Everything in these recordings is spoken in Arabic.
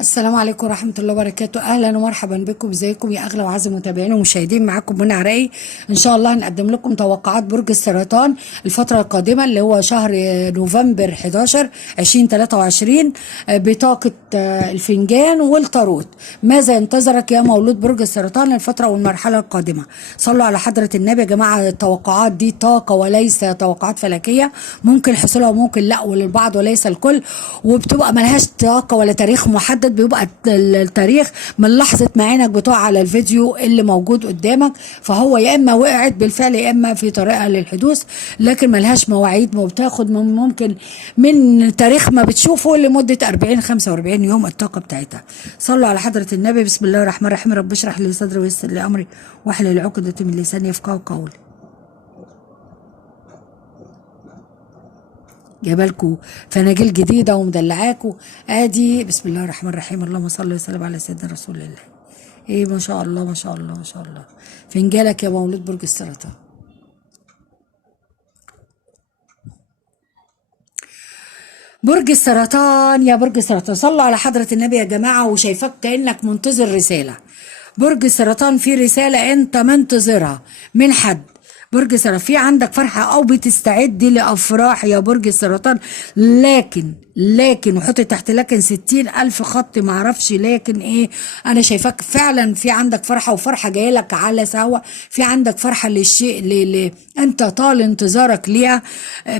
السلام عليكم ورحمة الله وبركاته. أهلا ومرحبا بكم. ازيكم يا أغلى وأعز متابعين ومشاهدين؟ معاكم منى عراقي. إن شاء الله هنقدم لكم توقعات برج السرطان الفترة القادمة اللي هو شهر نوفمبر 11 2023 بطاقة الفنجان والتاروت. ماذا ينتظرك يا مولود برج السرطان الفترة والمرحلة القادمة؟ صلوا على حضرة النبي يا جماعة. التوقعات دي طاقة وليس توقعات فلكية، ممكن حصولها وممكن لا، وللبعض وليس الكل، وبتبقى ملهاش طاقة ولا تاريخ محدد. بيبقى التاريخ من لحظة ما عينك بتقع على الفيديو اللي موجود قدامك، فهو يا اما وقعت بالفعل يا اما في طريقها للحدوث، لكن ملهاش مواعيد، وبتاخد ممكن من تاريخ ما بتشوفه لمدة 40 45 يوم الطاقة بتاعتها. صلوا على حضرة النبي. بسم الله الرحمن الرحيم. رب اشرح لي صدري ويسر لي امري واحلل عقدة من لساني يفقهوا قولي. جايبالكوا فناجيل جديده ومدلعاكوا. ادي بسم الله الرحمن الرحيم. اللهم صل وسلم على سيدنا رسول الله. ايه ما شاء الله ما شاء الله ما شاء الله. فنجالك يا مولود برج السرطان. برج السرطان يا برج السرطان، صلوا على حضرة النبي يا جماعة. وشايفاك كأنك منتظر رسالة. برج السرطان في رسالة انت منتظرها من حد. برج السرطان في عندك فرحة او بتستعد لافراح يا برج السرطان، لكن وحط تحت لكن 60,000 خط معرفش لكن ايه. انا شايفاك فعلا في عندك فرحة، وفرحة جاية لك على سوا. في عندك فرحة للشيء اللي انت طال انتظارك ليها.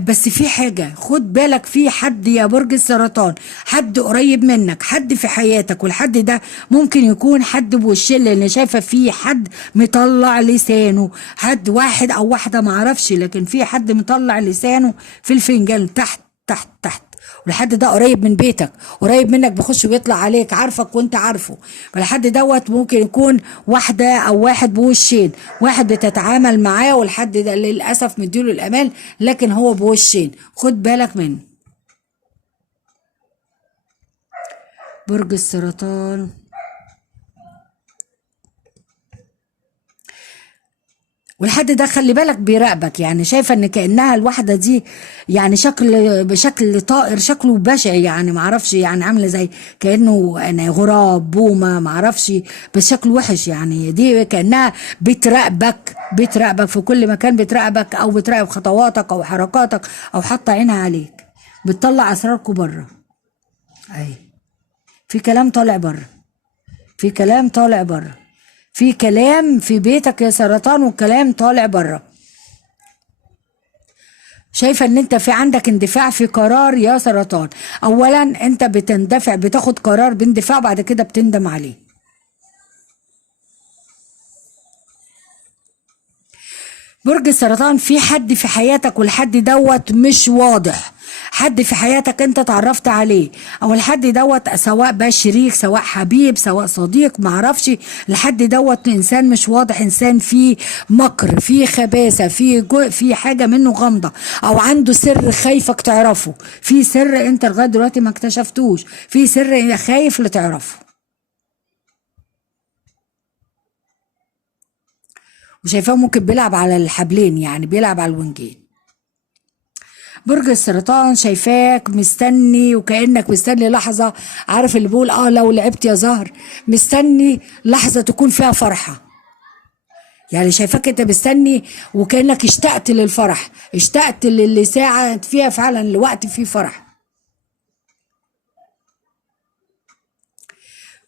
بس في حاجة خد بالك، في حد يا برج السرطان، حد قريب منك، حد في حياتك، والحد ده ممكن يكون حد بوشين، لان شايفة في حد مطلع لسانه، حد واحد او واحدة معرفش، لكن في حد مطلع لسانه في الفنجان تحت تحت تحت. والحد ده قريب من بيتك، قريب منك، بيخش ويطلع عليك، عارفك وانت عارفه. فالحد دوت ممكن يكون واحدة او واحد بوشين، واحد بتتعامل معاه والحد ده للأسف مديله الأمان، لكن هو بوشين، خد بالك منه. برج السرطان والحد ده خلي بالك بيراقبك، يعني شايفه ان كانها الواحده دي يعني بشكل طائر، شكله بشع، يعني معرفش، يعني عامله زي كانه يعني غراب بومه معرفش، بس شكله وحش. يعني دي كانها بتراقبك في كل مكان، بتراقبك او بتراقب خطواتك او حركاتك او حاطه عينها عليك، بتطلع اسراركم بره. اي في كلام طالع بره، في كلام طالع بره، في كلام في بيتك يا سرطان، والكلام طالع بره. شايفه ان انت في عندك اندفاع في قرار يا سرطان. اولا انت بتندفع، بتاخد قرار باندفاع، بعد كده بتندم عليه. برج السرطان في حد في حياتك، والحد دوت مش واضح. حد في حياتك انت تعرفت عليه، او الحد دوت سواء بقى شريك سواء حبيب سواء صديق معرفش. الحد دوت انسان مش واضح، انسان فيه مكر، فيه خباثة، في حاجة منه غامضة، او عنده سر خايفك تعرفه. في سر انت لغاية دلوقتي ما اكتشفتوش، في سر خايف لتعرفه. وشايفاه ممكن بيلعب على الحبلين، يعني بيلعب على الونجين. برج السرطان شايفاك مستني، وكأنك مستني لحظة، عارف اللي بيقول لو لعبت يا زهر، مستني لحظة تكون فيها فرحة. يعني شايفاك انت مستني، وكأنك اشتقت للفرح، اشتقت للساعة فيها فعلا لوقت فيه فرح.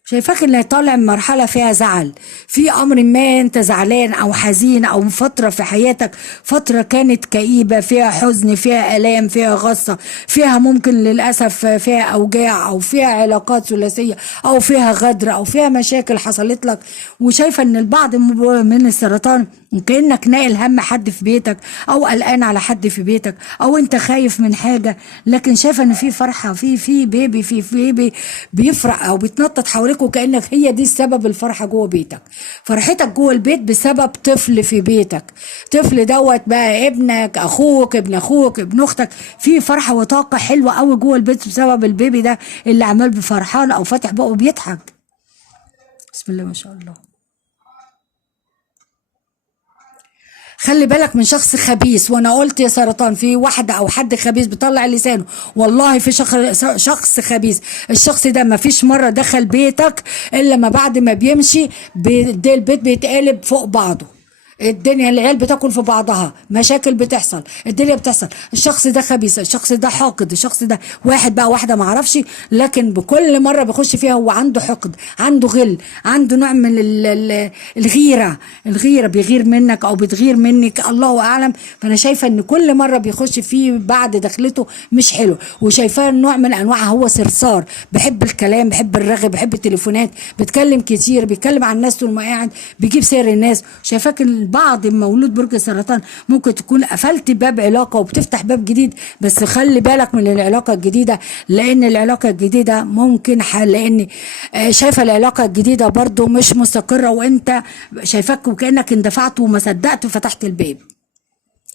شايفاك ان طالع من مرحله فيها زعل، في امر ما انت زعلان او حزين، او فتره في حياتك، فتره كانت كئيبه، فيها حزن، فيها الام، فيها غصه، فيها ممكن للاسف فيها اوجاع، او فيها علاقات ثلاثيه، او فيها غدر، او فيها مشاكل حصلت لك. وشايفه ان البعض من السرطان كانك ناقل هم حد في بيتك، او قلقان على حد في بيتك، او انت خايف من حاجه، لكن شايفه ان في فرحه، في بيبي، في بيبي بيفرح او بيتنطط حواليك، وكانك هي دي السبب الفرحه جوه بيتك. فرحتك جوه البيت بسبب طفل في بيتك. طفل دوت بقى ابنك، اخوك، ابن اخوك، ابن اختك، في فرحه وطاقه حلوه قوي جوه البيت بسبب البيبي ده اللي عمال بفرحان او فاتح بقه وبيضحك. بسم الله ما شاء الله. خلي بالك من شخص خبيث. وانا قلت يا سرطان في واحدة او حد خبيث بيطلع لسانه، والله في شخص خبيث. الشخص ده ما فيش مرة دخل بيتك الا ما بعد ما بيمشي البيت بيتقلب فوق بعضه، الدنيا العيال بتاكل في بعضها، مشاكل بتحصل، الدنيا بتحصل. الشخص ده خبيث، الشخص ده حاقد، الشخص ده واحد بقى واحده ما اعرفش، لكن بكل مره بيخش فيها هو عنده حقد، عنده غل، عنده نوع من الغيره بيغير منك او بتغير منك، الله اعلم. فانا شايفه ان كل مره بيخش فيه بعد دخلته مش حلو، وشايفاه نوع من انواع هو صرصار، بحب الكلام، بحب الرغي، بحب التليفونات، بيتكلم كتير، بيتكلم عن الناس طول ما قاعد، بيجيب سير الناس. شايفاك بعض مولود برج السرطان ممكن تكون قفلت باب علاقه وبتفتح باب جديد، بس خلي بالك من العلاقه الجديده، لان العلاقه الجديده ممكن لان شايفه العلاقه الجديده برضو مش مستقره، وانت شايفاك وكانك اندفعت وما صدقت وفتحت الباب.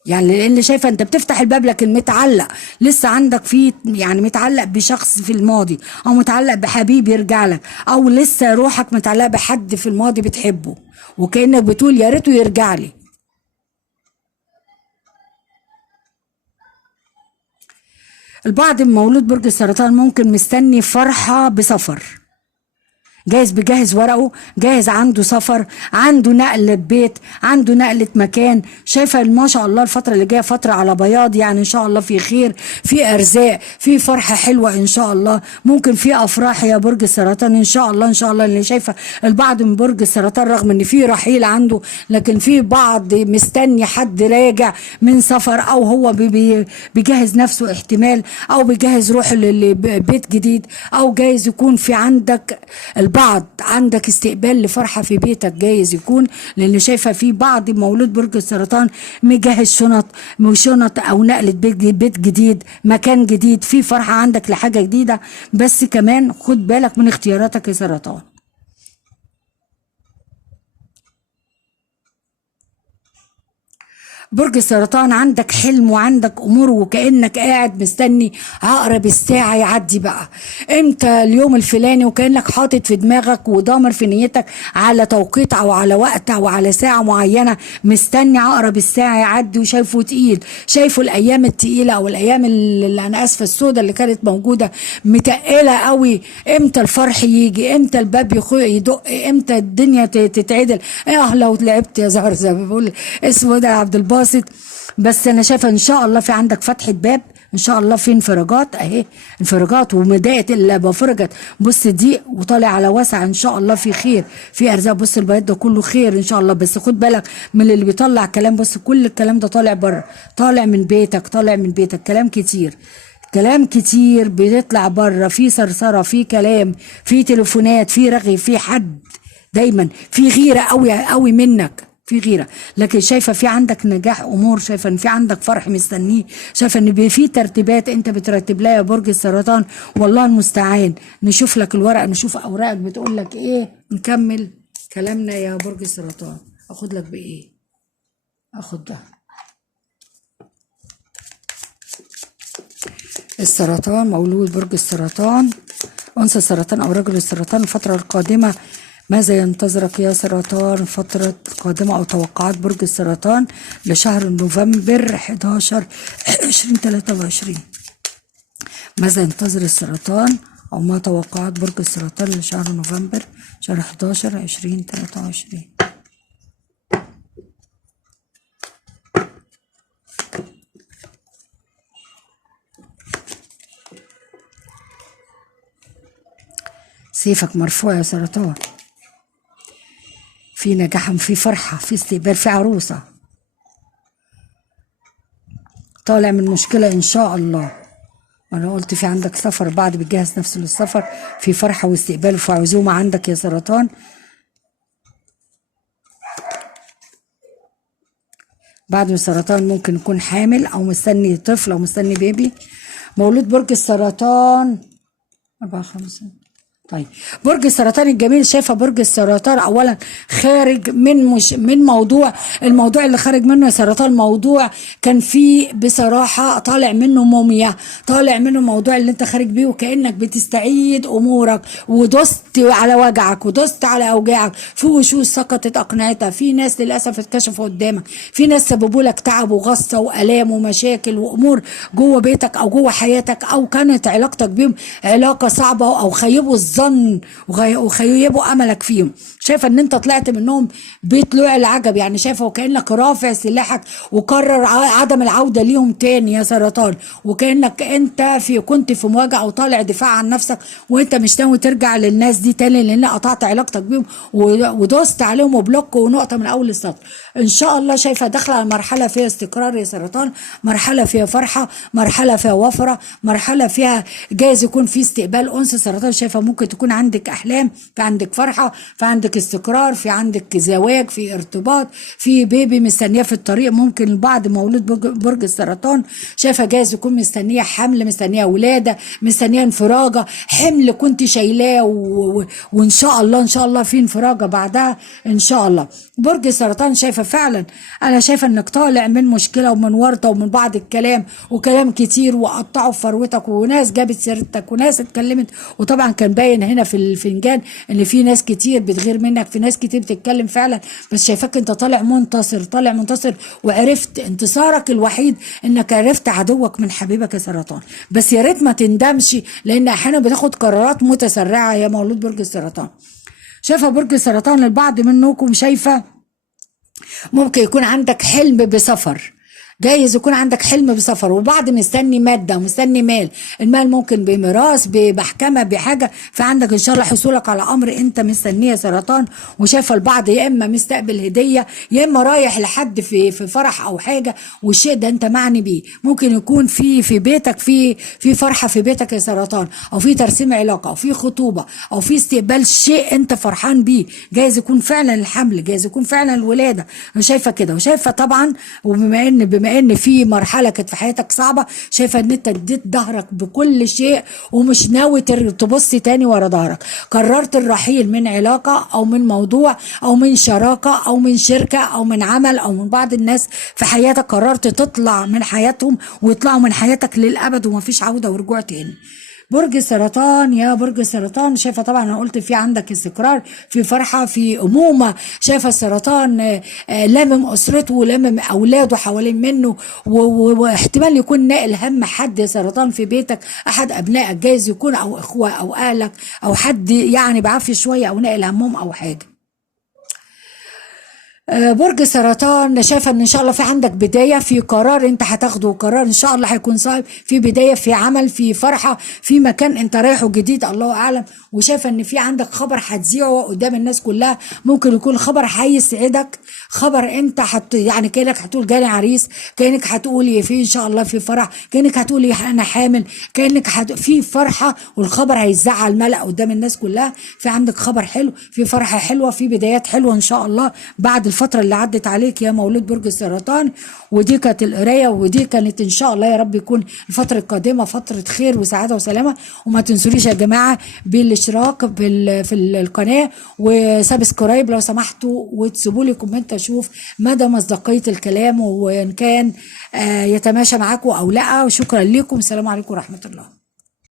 يعني لان شايفه انت بتفتح الباب لكن متعلق لسه عندك فيه، يعني متعلق بشخص في الماضي، او متعلق بحبيب يرجع لك، او لسه روحك متعلقه بحد في الماضي بتحبه، وكانك بتقول يا ريته يرجع لي. البعض من مولود برج السرطان ممكن مستني فرحه بسفر، جاهز بجهز ورقه، جاهز عنده سفر، عنده نقلة بيت، عنده نقلة مكان. شايفة ما شاء الله الفترة اللي جاية فترة على بياض، يعني ان شاء الله في خير، في ارزاق، في فرحة حلوة ان شاء الله. ممكن في افراح يا برج السرطان ان شاء الله، ان شاء الله. اللي شايفة البعض من برج السرطان رغم ان في رحيل عنده، لكن في بعض مستني حد راجع من سفر، او هو بيجهز نفسه احتمال، او بيجهز روح لبيت جديد، او جايز يكون في عندك بعض عندك استقبال لفرحة في بيتك، جايز يكون، لان شايفة في بعض مولود برج السرطان مجهز شنط او نقلة بيت جديد، مكان جديد، في فرحة عندك لحاجة جديدة. بس كمان خد بالك من اختياراتك يا سرطان. برج السرطان عندك حلم وعندك امور، وكانك قاعد مستني عقرب الساعه يعدي بقى امتى اليوم الفلاني، وكانك حاطط في دماغك وضامر في نيتك على توقيت او على وقت او على ساعه معينه، مستني عقرب الساعه يعدي، وشايفه تقيل، شايفه الايام التقيله او الايام اللي انا اسفه السوداء اللي كانت موجوده متقله قوي. امتى الفرح يجي، امتى الباب يدق، امتى الدنيا تتعدل. لو لعبت يا زهر زي ما بقول اسمه ده عبد الباسط. بس انا شايفه ان شاء الله في عندك فتحه باب، ان شاء الله في انفراجات اهي، انفراجات ومضايقه اللي بفرجت، بص ضيق وطالع على واسع، ان شاء الله في خير، في ارزاق. بص البيت ده كله خير ان شاء الله. بس خد بالك من اللي بيطلع كلام، بص كل الكلام ده طالع بره، طالع من بيتك، طالع من بيتك، كلام كتير، كلام كتير بيطلع بره، في صرصره، في كلام، في تليفونات، في رغي، في حد دايما في غيره قوي قوي منك، في غيره. لكن شايفه في عندك نجاح امور، شايفه ان في عندك فرح مستنيه، شايفه ان في ترتيبات انت بترتب لها يا برج السرطان. والله المستعان. نشوف لك الورق، نشوف اوراقك بتقول لك ايه، نكمل كلامنا يا برج السرطان. اخد لك بايه؟ اخد ده السرطان، مولود برج السرطان، أنثى السرطان أو رجل السرطان. الفترة القادمة ماذا ينتظرك يا سرطان؟ فترة قادمة أو توقعات برج السرطان لشهر نوفمبر 11 2023. ماذا ينتظر السرطان أو ما توقعات برج السرطان لشهر نوفمبر شهر 11 2023. سيفك مرفوع يا سرطان، في نجاح، في فرحة، في استقبال، في عروسة، طالع من مشكلة إن شاء الله. أنا قلت في عندك سفر، بعد بتجهز نفسه للسفر، في فرحة واستقبال وفي عزومة عندك يا سرطان. بعد السرطان ممكن يكون حامل أو مستني طفل أو مستني بيبي. مولود برج السرطان 4 5. طيب برج السرطان الجميل، شايفه برج السرطان اولا خارج من الموضوع اللي خارج منه يا سرطان، موضوع كان فيه بصراحه طالع منه موميا، طالع منه موضوع اللي انت خارج بيه، وكانك بتستعيد امورك ودوست دوست على وجعك ودوست على اوجاعك، في وشوش سقطت اقنعتها، في ناس للاسف اتكشفوا قدامك، في ناس سببوا لك تعب وغصه والام ومشاكل وامور جوه بيتك او جوه حياتك، او كانت علاقتك بيهم علاقه صعبه، او خيبوا الظن وخيبوا املك فيهم. شايفه ان انت طلعت منهم بطلوع العجب، يعني شايفه وكانك رافع سلاحك وقرر عدم العوده ليهم تاني يا سرطان، وكانك انت كنت في مواجهه وطالع دفاع عن نفسك، وانت مش ناوي ترجع للناس دي تاني، لان قطعت علاقتك بيهم ودوست عليهم وبلوك ونقطه من اول السطر. ان شاء الله شايفه داخله على مرحله فيها استقرار يا سرطان، مرحله فيها فرحه، مرحله فيها وفره، مرحله فيها جايز يكون في استقبال انس سرطان. شايفه ممكن تكون عندك احلام، في عندك فرحه، في عندك استقرار، في عندك زواج، في ارتباط، في بيبي مستنيه في الطريق. ممكن البعض مولود برج السرطان شايفه جايز يكون مستنيه حمل، مستنيه ولاده، مستنيه انفراجه، حمل كنت شايلاه وان شاء الله ان شاء الله في انفراجه بعدها ان شاء الله. برج السرطان شايفه فعلا، انا شايفه انك طالع من مشكله ومن ورطه ومن بعض الكلام وكلام كتير وقطعوا في فروتك، وناس جابت سيرتك وناس اتكلمت، وطبعا كان باين هنا في الفنجان ان في ناس كتير بتغير منك، في ناس كتير بتتكلم فعلا، بس شايفاك انت طالع منتصر، طالع منتصر، وعرفت انتصارك الوحيد انك عرفت عدوك من حبيبك يا سرطان. بس يا ريت ما تندمش، لان احيانا بتاخد قرارات متسرعه يا مولود برج السرطان. شايفه برج السرطان البعض منكم شايفه ممكن يكون عندك حلم بسفر، جايز يكون عندك حلم بسفر، وبعض مستني ماده ومستني مال، المال ممكن بميراث بمحكمه بحاجه، فعندك ان شاء الله حصولك على امر انت مستنيه يا سرطان. وشايفه البعض يا اما مستقبل هديه، يا اما رايح لحد في فرح او حاجه، والشيء ده انت معني بيه. ممكن يكون في بيتك في فرحه في بيتك يا سرطان، او في ترسيم علاقه، او في خطوبه، او في استقبال شيء انت فرحان بيه، جايز يكون فعلا الحمل، جايز يكون فعلا الولاده. انا شايفه كده، وشايفه طبعا وبما ان في مرحله كانت في حياتك صعبه، شايفه ان انت اديت ظهرك بكل شيء ومش ناوي تبص تاني ورا ظهرك. قررت الرحيل من علاقه او من موضوع او من شراكه او من شركه او من عمل او من بعض الناس في حياتك، قررت تطلع من حياتهم ويطلعوا من حياتك للابد ومفيش عوده ورجوع تاني. برج السرطان يا برج السرطان شايفه طبعا انا قلت في عندك استقرار، في فرحه، في امومه. شايفه السرطان لامم اسرته ولامم اولاده حوالين منه، واحتمال يكون ناقل هم حد يا سرطان في بيتك، احد ابنائك جايز يكون، او اخوه او اهلك، او حد يعني بعافيه شويه او ناقل همهم او حاجه. برج سرطان شايفه ان شاء الله في عندك بدايه، في قرار انت هتاخده، قرار ان شاء الله هيكون صعب، في بدايه، في عمل، في فرحه، في مكان انت رايحه جديد الله اعلم. وشايفه ان في عندك خبر هتذيعه قدام الناس كلها، ممكن يكون خبر هيسعدك، خبر انت يعني كانك هتقول جالي عريس، كانك هتقولي في ان شاء الله في فرح، كانك هتقولي انا حامل، كانك في فرحه، والخبر هيزعل الملأ قدام الناس كلها. في عندك خبر حلو، في فرحه حلوه، في بدايات حلوه ان شاء الله بعد الفتره اللي عدت عليك يا مولود برج السرطان. ودي كانت القرايه، ودي كانت ان شاء الله يا رب يكون الفتره القادمه فتره خير وسعاده وسلامه. وما تنسوليش يا جماعه بالاشتراك في القناه وسبسكرايب لو سمحتوا، وتسيبوا لي كومنت اشوف مدى مصداقيه الكلام وان كان يتماشى معاكم او لا. وشكرا لكم، السلام عليكم ورحمه الله.